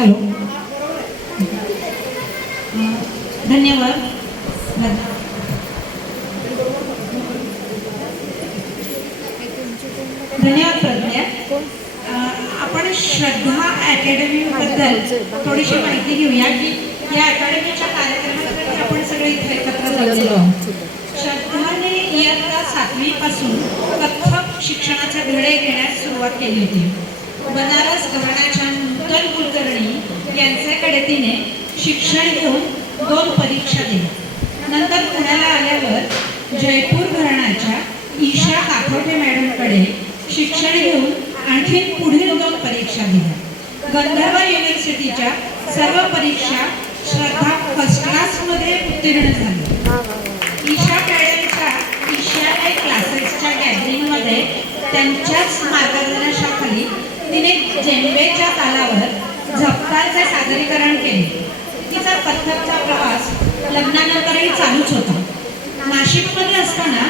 Hello धन्यवाद. धन्यवाद प्रज्ञा. आपण श्रद्धा अकॅडमी बद्दल थोडीशी माहिती घेऊया की या अकॅडमीच्या कार्यक्रमासाठी आपण सगळे इथे एकत्र जमलो श्रद्धाने इयत्ता सातवी पासून कथ्थक शिक्षणाचे धडे घेण्यास सुरुवात केली होती. बनारस घराण्याच्या नूतन कुलकर्णी यांच्याकडे तिने शिक्षण घेऊन दोन परीक्षा दिल्या. नंतर पुण्याला आल्यावर जयपूर घराण्याच्या ईशा काठोटे मॅडमकडे शिक्षण घेऊन आणखी पुढील दोन परीक्षा दिल्या. गंधर्व युनिव्हर्सिटीच्या सर्व परीक्षा श्रद्धा फर्स्ट क्लासमध्ये उत्तीर्ण झाली ईशा मॅडमच्या ईशालय क्लासेसच्या गॅदरिंगमध्ये त्यांच्याच मार्गदर्शन तिने जेंबेच्या तालावर झपताचे सादरीकरण केले. तिचा पथकचा प्रवास लग्नानंतरही चालूच होता. नाशिकमध्ये असताना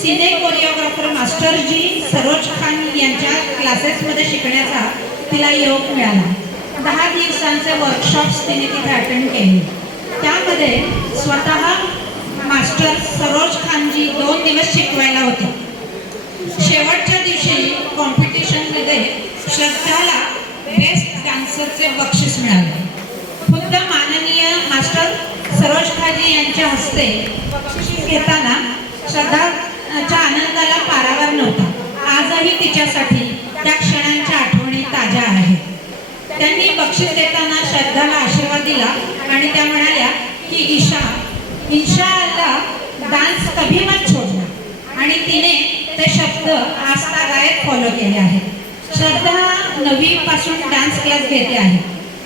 सिने कोरिओग्राफर मास्टरजी सरोज खान यांच्या क्लासेसमध्ये शिकण्याचा तिला योग मिळाला. दहा दिवसांचे वर्कशॉप्स तिने तिथे अटेंड केले. त्यामध्ये स्वतः मास्टर सरोज खानजी दोन दिवस शिकवायला होते. शेवटच्या श्रद्धाला बेस्ट डान्सरचे बक्षीस मिळाले. खुद्द माननीय मास्टर सरोज खाजी यांच्या हस्ते बक्षीस घेताना श्रद्धाच्या आनंदाला पारावर नव्हता. आजही तिच्यासाठी त्या क्षणांच्या आठवणी ताज्या आहेत. त्यांनी बक्षीस देताना श्रद्धाला आशीर्वाद दिला आणि त्या म्हणाल्या की ईशा ईशाला डान्स कभी मत छोडला आणि तिने ते शब्द आस्था गायक फॉलो केले आहेत. श्रद्धा नववी पासून डान्स क्लास घेते आहे.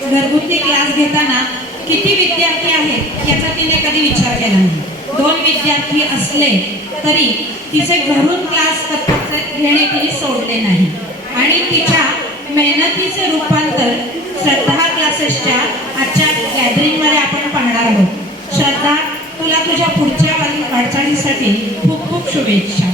घरगुती क्लास घेताना किती विद्यार्थी आहेत याचा तिने कधी विचार केला नाही. दोन विद्यार्थी असले तरी तिचे घरून क्लास घेणे तिने सोडले नाही. आणि तिच्या मेहनतीचे रूपांतर श्रद्धा क्लासेसच्या आजच्या गॅदरिंगमध्ये आपण पाहणार आहोत. श्रद्धा तुला तुझ्या पुढच्या वाटचालीसाठी खूप खूप शुभेच्छा.